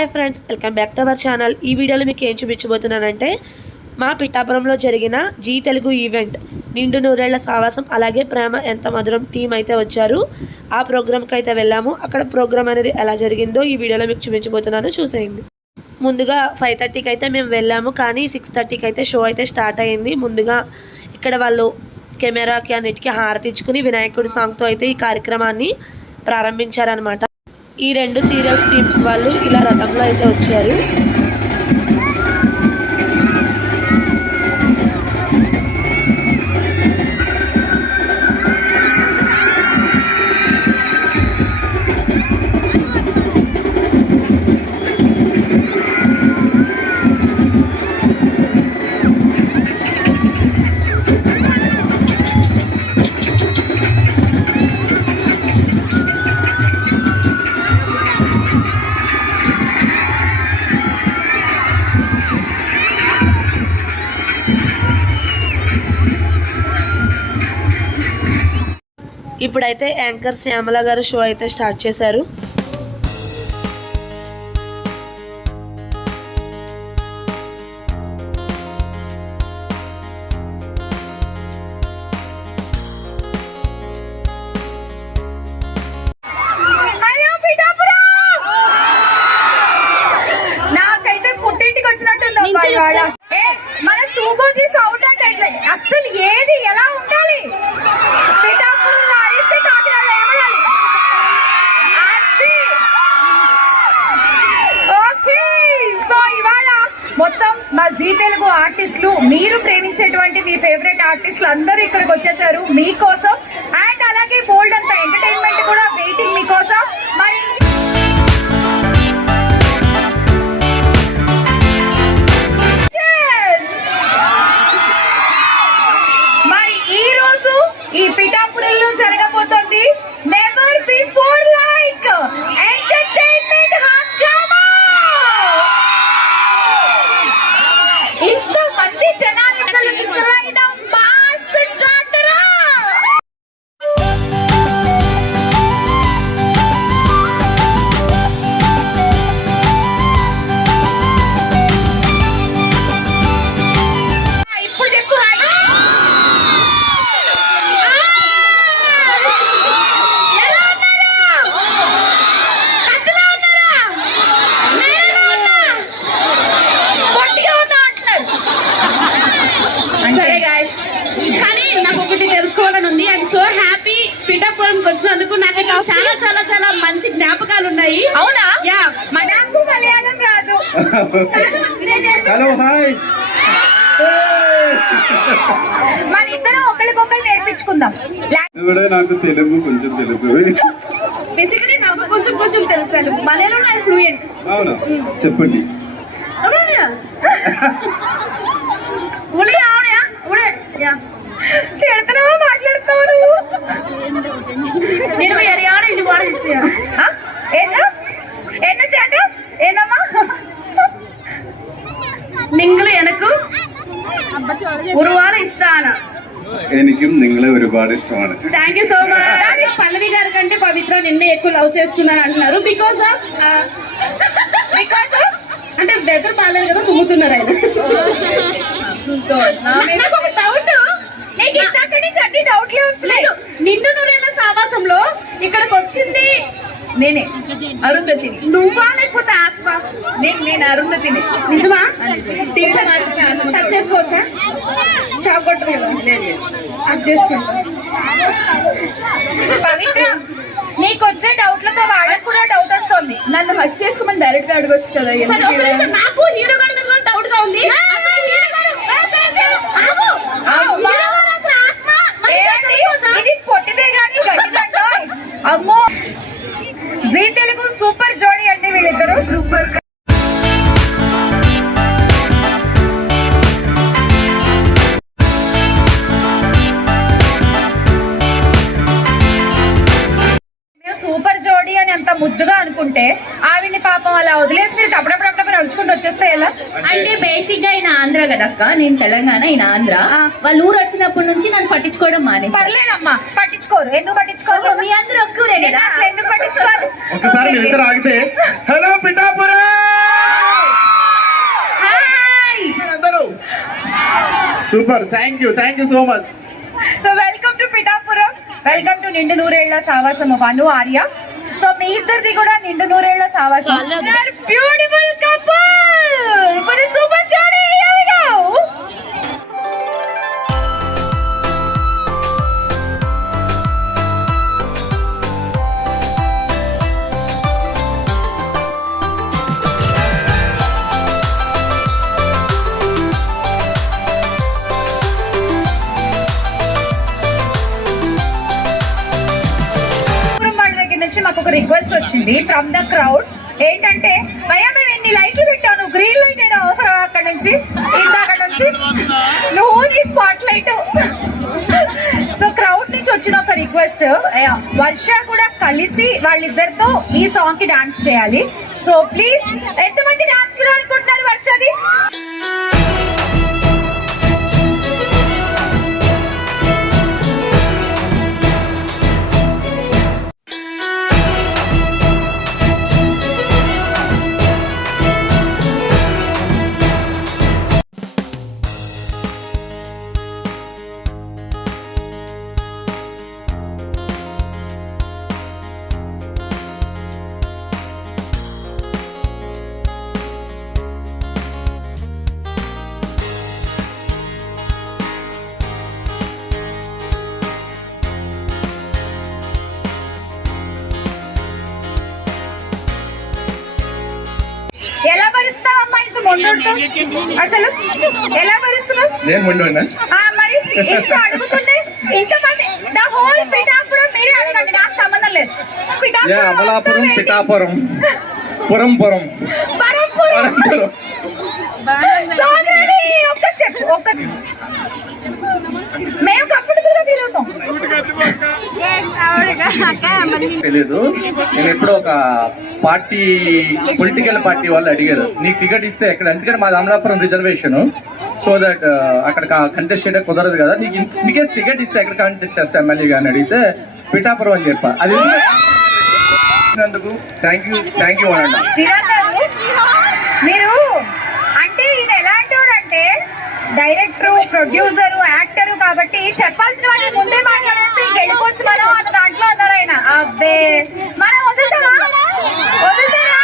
Hi friends welcome back to our channel. ఈ వీడియోలో మీకు ఏం చూపించబోతున్నానంటే మా పిఠాపురంలో జరిగిన జీ తెలుగు ఈవెంట్ నిండు నూరేళ్ళ సావాసం అలాగే ప్రేమ ఎంత మధురం టీం అయితే వచ్చారు. ఆ ప్రోగ్రామ్కి అయితే వెళ్ళాము. అక్కడ ప్రోగ్రామ్ అనేది ఎలా జరిగిందో ఈ వీడియోలో మీకు చూపించబోతున్నాను. చూసేయండి. ముందుగా ఫైవ్ థర్టీకి అయితే మేము వెళ్ళాము కానీ సిక్స్ థర్టీకి అయితే షో అయితే స్టార్ట్ అయ్యింది ముందుగా ఇక్కడ వాళ్ళు కెమెరాకి అన్నిటికీ హారతిచ్చుకుని వినాయకుడి సాంగ్తో అయితే ఈ కార్యక్రమాన్ని ప్రారంభించారనమాట ఈ రెండు సీరియల్ స్క్రిప్ట్స్ వాళ్ళు ఇలా రథంలో అయితే వచ్చారు. ఇప్పుడైతే యాంకర్ శ్యామల గారు షో అయితే స్టార్ట్ చేశారు. జీ తెలుగు ఆర్టిస్టులు మీరు ప్రేమించేటువంటి మీ ఫేవరెట్ ఆర్టిస్టులు అందరూ ఇక్కడికి వచ్చేసారు మీకోసం. అండ్ అలాగే బోల్డ్ అంత ఎంటర్టైన్మెంట్ కూడా వెయిటింగ్ మీకోసం. మరి మంచి జ్ఞాపకాలు ఉన్నాయి అవునా? యా మా నాకు మలయాళం రాదు. Hello hi. మన ఇద్దరం ఒకరికొకరు నేర్పించుకుందాం కూడా నాకు తెలుగు కొంచెం తెలుసు. బేసికలీ నాకు కొంచెం కొంచెం తెలుసు తెలుగు. మలయాళం ఐ ఫ్లూయెంట్ అవునా? చెప్పండి. ఉలి ఆవిడయా? ఉడే యా. తిడుతున్నావా మాట్లాడుతున్నావు నువ్వు? నేను ఎరియాడ ఇన్ని వాడ యూ సో మచ్ పల్లవి గారి కంటే పవిత్ర నిన్నే ఎక్కువ లవ్ చేస్తున్నాను అంటున్నారు. బికాస్ ఆఫ్ బికాస్ ఆఫ్ అంటే వెదర్ బాగాలేదు కదా తుమ్ముతున్నారు ఆయన. నీకు ఇందాక నుంచి అన్ని డౌట్లే వస్తున్నాయి. లేదు నిండు నూరేళ్ళ సావాసంలో ఇక్కడికి వచ్చింది నేనే అరుంధతిని. నువ్వా లేకపోతే ఆత్మ? నేను నేను అరుంధతిని. నిజమా? టచ్ చేసుకోవచ్చా? షాప్ పవిత్ర నీకు వచ్చిన డౌట్లతో వాళ్ళకు కూడా డౌట్ వస్తుంది. నన్ను హక్ చేసుకోమని డైరెక్ట్గా అడగొచ్చు కదా నాకు హీరో గారి మీద కూడా డౌట్గా ఉంది. వస్తాయలా అంటే బేసిక్గా ఈయన ఆంధ్ర కదక్క? నేను తెలంగాణ ఈయన ఆంధ్ర. వాళ్ళు ఊరు వచ్చినప్పటి నుంచి నన్ను పట్టించుకోవడం మానే పర్లేదమ్మా పట్టించుకోరు. ఎందుకు పట్టించుకోరు? మీ అందరూ ఒక్కరే కదా? ఎందుకు పట్టించుకోరు? Super. Thank you thank you so much so welcome to Pithapuram. Welcome to Nindu Noorella Saavasam Anu Arya. So మీ ఇద్దరిది కూడా Nindu Noorella Saavasam. Beautiful couple for super journey వచ్చింది. ఫ్రమ్ ద క్రౌడ్ ఏంటంటే భయ మేము ఎన్ని లైట్లు పెట్టాను గ్రీన్ లైట్ అయినా అవసరం అక్కడ నుంచి ఇందాక నుంచి. నువ్వు నీ స్పాట్ లైట్ సో క్రౌడ్ నుంచి వచ్చిన ఒక రిక్వెస్ట్ వర్ష కూడా కలిసి వాళ్ళిద్దరితో ఈ సాంగ్కి డాన్స్ చేయాలి. సో ప్లీజ్ ఎంతమంది డాన్స్ చేయాలనుకుంటున్నారు వర్షది? అసలు? ఎలా భరిస్తున్నావు? నేను ముందు ఆ, మరి ఇంత అడుగుతుండే? ఇంతమంది ద హోల్ పిఠాపురం మీరే అడగండి నాకు సంబంధం లేదు. పిఠాపురం అమలాపురం మొత్తం ఏంటి? పిఠాపురం. పురం పురం. పరంపురం. మేము తెలీదు. నేను ఎప్పుడో ఒక పార్టీ పొలిటికల్ పార్టీ వాళ్ళు అడిగారు. నీకు టికెట్ ఇస్తే ఎక్కడ? ఎందుకంటే మాది అమలాపురం రిజర్వేషన్ సో దట్ అక్కడ కంటెస్ట్ చేయడం కుదరదు కదా. నీకు నీకే టికెట్ ఇస్తే ఎక్కడ కంటెస్ట్ చేస్తా ఎమ్మెల్యే అని అడిగితే పిఠాపురం అని చెప్పా. అది థ్యాంక్ యూ థ్యాంక్ యూ అనండి మీరు అంటే ఈయన ఎలాంటి అంటే డైరెక్టర్ ప్రొడ్యూసర్ యాక్టర్ కాబట్టి చెప్పాల్సిన వాటిని ముందే మాట్లాడేస్తే ఇంక వెళ్ళిపోవచ్చు మనం అన్న దాంట్లో అన్నారు ఆయన అబ్బే. మనం వదులుతామా? వదులుతామా?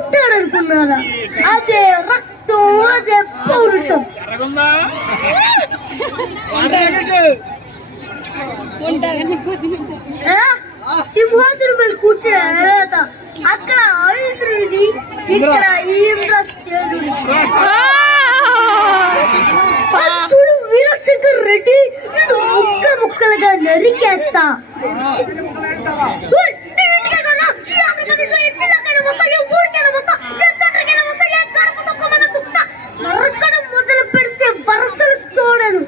మార్చుంటాడు అనుకున్నారా అదే రక్తం అదే పౌరుషం? సింహాసనం మీద కూర్చున్న అర్హత అక్కడ ఇంద్రుడిది ఇక్కడ ఇంద్రసేనుడి చూడు వీరశంకర్ రెడ్డి నేను ముక్క ముక్కలుగా నరికేస్తా. వస్తా, ఏ ఊరికైనా వస్తా, ఏ సెంటర్కైనా వస్తా, ఏ దుక్కుతా. మొదలు పెడితే వరుసలు చూడను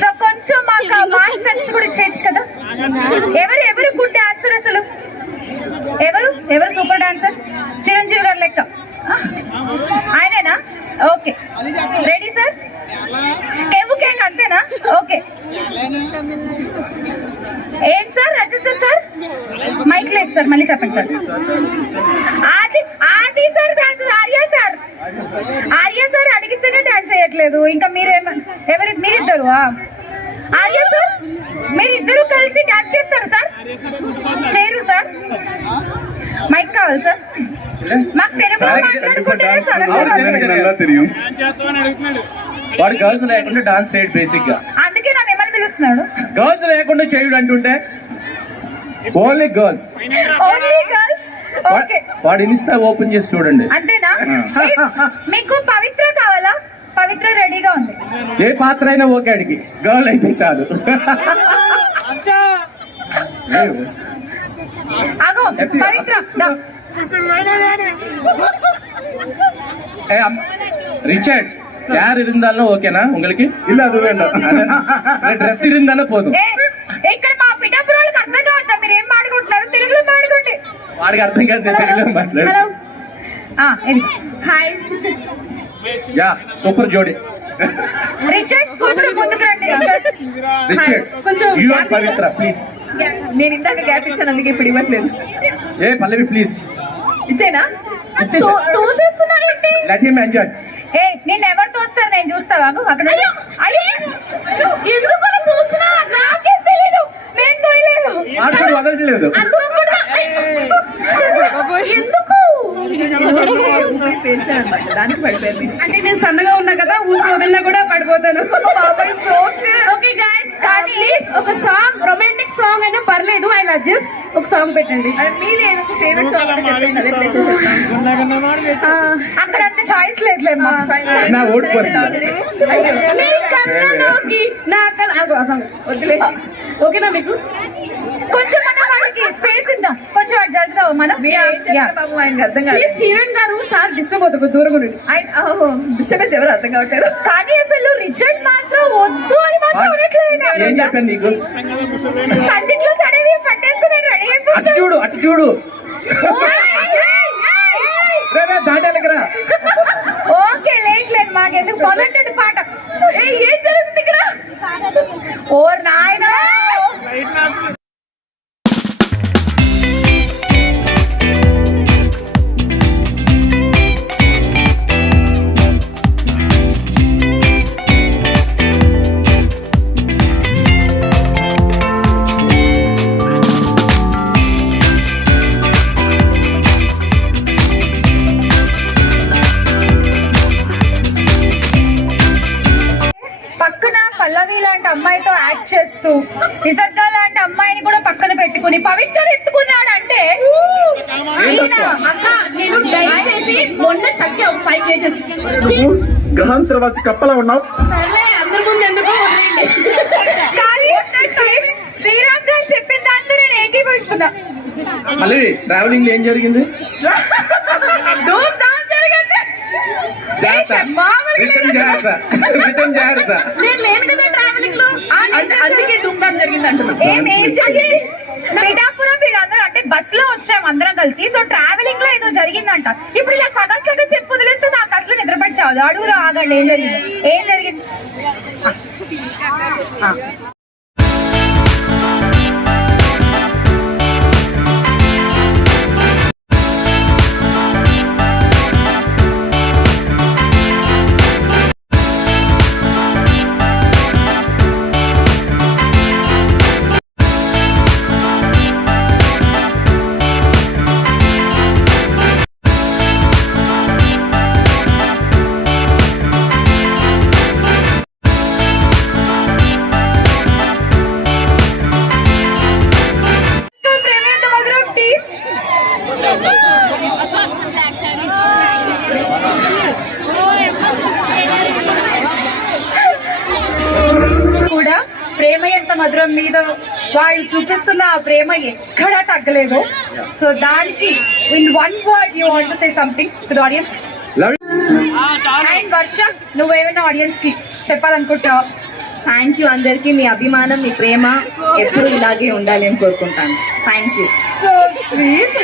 సో కొంచెం మాకు మాస్ టచ్ కూడా ఇచ్చేయచ్చు కదా? ఎవరు ఎవరు గుడ్ డాన్సర్ అసలు? ఎవరు ఎవరు సూపర్ డాన్సర్ చిరంజీవి గారు లెక్క? ఆయనేనా? ఓకే. రెడీ సార్ కేవు కేక్ అంతేనా? ఓకే. ఏం సార్? రజిస్టర్ సార్ మైక్ లేదు సార్ మళ్ళీ చెప్పండి సార్. ఆది ఆది సార్ కాదు ఆర్య సార్. ఆర్య సార్ అడిగితేనే డాన్స్ చేయట్లేదు. ఇంకా మీరు ఎవరు మీరిద్దరు ఆర్య సార్ మీరిద్దరు కలిసి డాన్స్ చేస్తారు సార్? చేయరు సార్. మైక్ కావాలి సార్. మాకు తెలుగు మాట్లాడుకుంటే సార్ తెలియదు. వాడు గర్ల్స్ లేకుండా డాన్స్ చేయడు బేసిక్గా. పిలుస్తున్నాడు గర్ల్స్ లేకుండా చేయుడు అంటుంటే only girls only girls okay వాడు ఇన్స్టా ఓపెన్ చేసి చూడండి. అంతేనా? మీకు పవిత్ర కావాలా? పవిత్ర రెడీగా ఉంది. ఏ పాత్ర అయినా ఓకే అడిగి. గర్ల్ అయితే చాలు. అగో పవిత్ర దా. ஏ, அம்- ரிச்சர்ட் யார் இருந்தாலும் ஓகேனா உங்களுக்கு இல்ல அது வேண்டாம் ட்ரெஸ் இருந்தாலும் போதும் ఏ ఇక్కడ మా పిఠాపురం వాళ్ళకి అర్థం కావద్దా మీరు ఏం మాట్లాడుకుంటున్నారు తెలుగులో మాట్లాడుకోండి వాడికి అర్థం కాదు తెలుగులో మాట్లాడు హలో ఆ, ఇది. హాయ్ యా సూపర్ జోడి రిచర్డ్ కొంచెం ముందుకు రండి రిచర్డ్ రిచర్డ్ కొంచెం you gap and Pavitra please నేను ఇందాక గ్యాప్ ఇచ్చాను అందుకే ఇప్పుడు ఇవ్వట్లేదు ఏ పల్లవి ప్లీజ్ ఇచ్చేనా ఇచ్చేసా. తో- తోసేస్తున్నారేంటి లెట్ హిమ్ ఎంజాయ్ ఏ నేను ఎవరు తోస్తారు నేను చూస్తావా? అక్కడ ఎందుకు నాకే తెలీదు. నేను తోయలేదు వదలట్లేదు ఎందుకు? అంటే నేను సన్నగా ఉన్నా కదా ఊరికి వదిలినా కూడా పడిపోతాను. ఓకే ఒక సాంగ్ సాంగ్ అయినా పర్లేదు ఐ అడ్జస్ట్ ఒక సాంగ్ పెట్టండి. మీది ఏదో ఫేవరెట్ సాంగ్ అంటే చెప్పండి అదే ప్లేస్ అక్కడ అంత చాయిస్ లేదులే నీ. వద్దులే. ఓకేనా మీకు? కొంచెం మనం వాళ్ళకి స్పేస్ ఇద్దాం. కొంచెం మనం. Please heroine garu sir disturb అవుతుంది దూరం ఉండండి. డిస్టర్బెన్స్ ఎవరు అర్థం కావట్లేదు. కానీ అసలు రిచర్డ్ మాత్రం వద్దు అని మాత్రం అనట్లేదు ఏం చెప్పాను నీకు? సందిట్లో సడవి పట్టేసుకుని రెడీ అటు చూడు అటు చూడు. రే, రే, దాటాలికరా ఓకే లేట్ లేదు మాకెందుకు? పాట. ఏం జరుగుతుంది ఇక్కడ? ఓ నాయనా! ఒక ఫైవ్ కేజెస్ గ్రహాంతరవాసి కప్పలా ఉన్నావు. సర్లే అందరి ముందు ఎందుకు వదిలేయండి. కానీ శ్రీ- శ్రీరామ్ గారు చెప్పిన దాంతో నేను ఏకీభవిస్తున్నా. పల్లవి ట్రావెలింగ్ ఏం జరిగింది? నేను లేను కదా ట్రావెలింగ్లో? అందుకే అంటున్నా పిఠాపురం వీళ్ళందరూ అంటే బస్లో వచ్చాం అందరం కలిసి. సో ట్రావెలింగ్లో ఏదో జరిగిందంట. ఇప్పుడు ఇలా సగం సగం చెప్పు వదిలేస్తే నాకు నిద్రపడి చావదు అడుగులో ఆగండి ఏం జరిగింది? ఏం జరిగింది? తగ్గలేదు సో దానికి in one word you want say something to audience love and Varsha నువ్వేమైనా ఆడియన్స్కి చెప్పాలనుకుంటున్నావు? థ్యాంక్ యూ అందరికీ మీ అభిమానం మీ ప్రేమ ఎప్పుడు ఇలాగే ఉండాలి అని కోరుకుంటాను. థ్యాంక్ యూ సో స్వీట్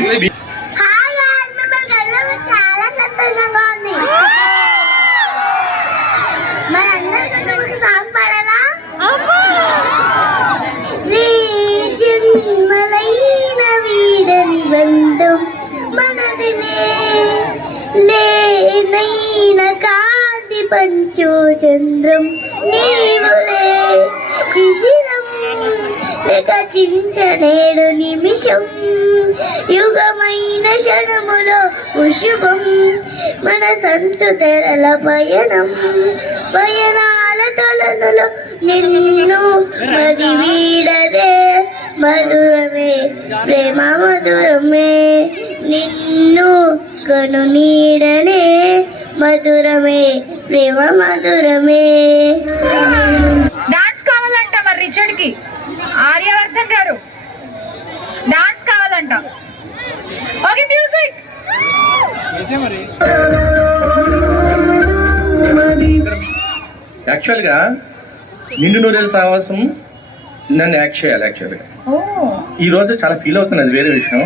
లేనైన కాంతి పంచో చంద్రం నీవులే శిశిరం లేక చించనేడు నిమిషం. యుగమైన క్షణములో కుశుభం మన సంచు తెరల పయనం. పయనాల తలనులో నిన్ను మరి వీడదే మధురమే ప్రేమ మధురమే. నిన్ను కను నీడనే. మధురమే ప్రేమ మధురమే. రిచర్డ్కి ఆర్యవర్ధన్ గారు. డాన్స్ కావాలంట. Okay music. యాక్చువల్గా నిండు నూరేళ్ళ సావాసం నన్ను యాక్ట్ చేయాలి యాక్చువల్గా. ఈ రోజు చాలా ఫీల్ అవుతున్నది అది వేరే విషయం.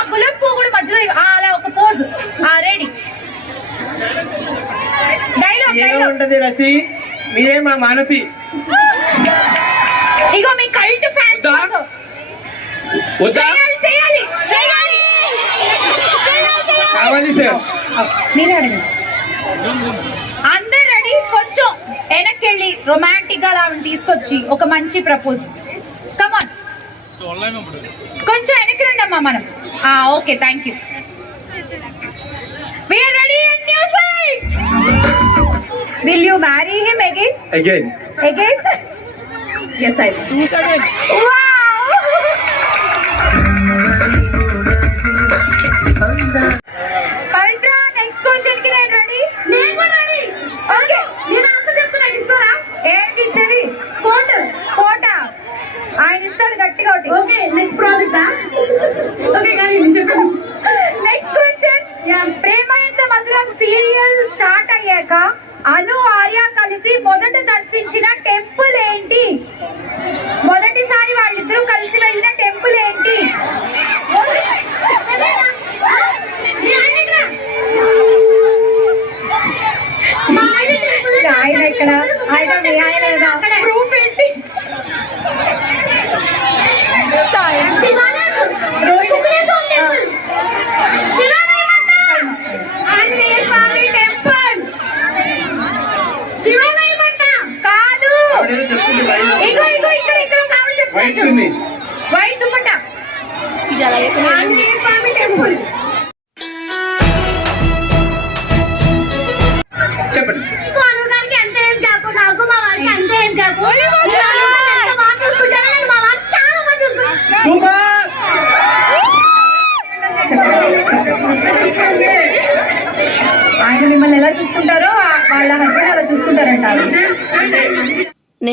ఆ, గులాబీ పువ్వు కూడా మధ్యలో అలా ఒక పోజ్. రెడీ ఉంటది రసి. మీరే మా మానసి. ఇగో మీ కల్ట్ ఫ్యాన్స్ చేయాలి చేయాలి చేయాలి. కావాలి సార్ మీరే అడగండి. అందరు రెడీ కొంచెం వెనక్కి వెళ్ళి రొమాంటిక్గా ఆవిడ తీసుకొచ్చి ఒక మంచి ప్రపోజ్ కమాన్ కొంచెం వెనక్కి రండి అమ్మా మనం okay thank you we're ready and music will you marry him again again again yes I Pavitra next project okay కానీ చెప్పండి నెక్స్ట్ క్వశ్చన్ ప్రేమ ఎంత మధురం సీరియల్ స్టార్ట్ అయ్యాక అను ఆర్య కలిసి మొదట దర్శించిన టెంపుల్ ఏంటి? మొదటిసారి వాళ్ళిద్దరూ కలిసి వెళ్ళిన టెంపుల్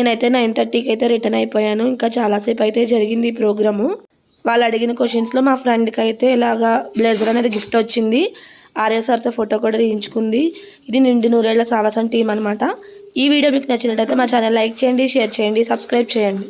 నేనైతే నైన్ థర్టీకి అయితే రిటర్న్ అయిపోయాను. ఇంకా చాలాసేపు అయితే జరిగింది ఈ ప్రోగ్రాము. వాళ్ళు అడిగిన క్వశ్చన్స్లో మా ఫ్రెండ్కి అయితే ఇలాగా బ్లేజర్ అనేది గిఫ్ట్ వచ్చింది. ఆర్ఎస్ఆర్తో ఫోటో కూడా తీయించుకుంది. ఇది నిండి నూరేళ్ళ సావసం టీం అనమాట ఈ వీడియో మీకు నచ్చినట్టయితే మా ఛానల్ లైక్ చేయండి షేర్ చేయండి సబ్స్క్రైబ్ చేయండి.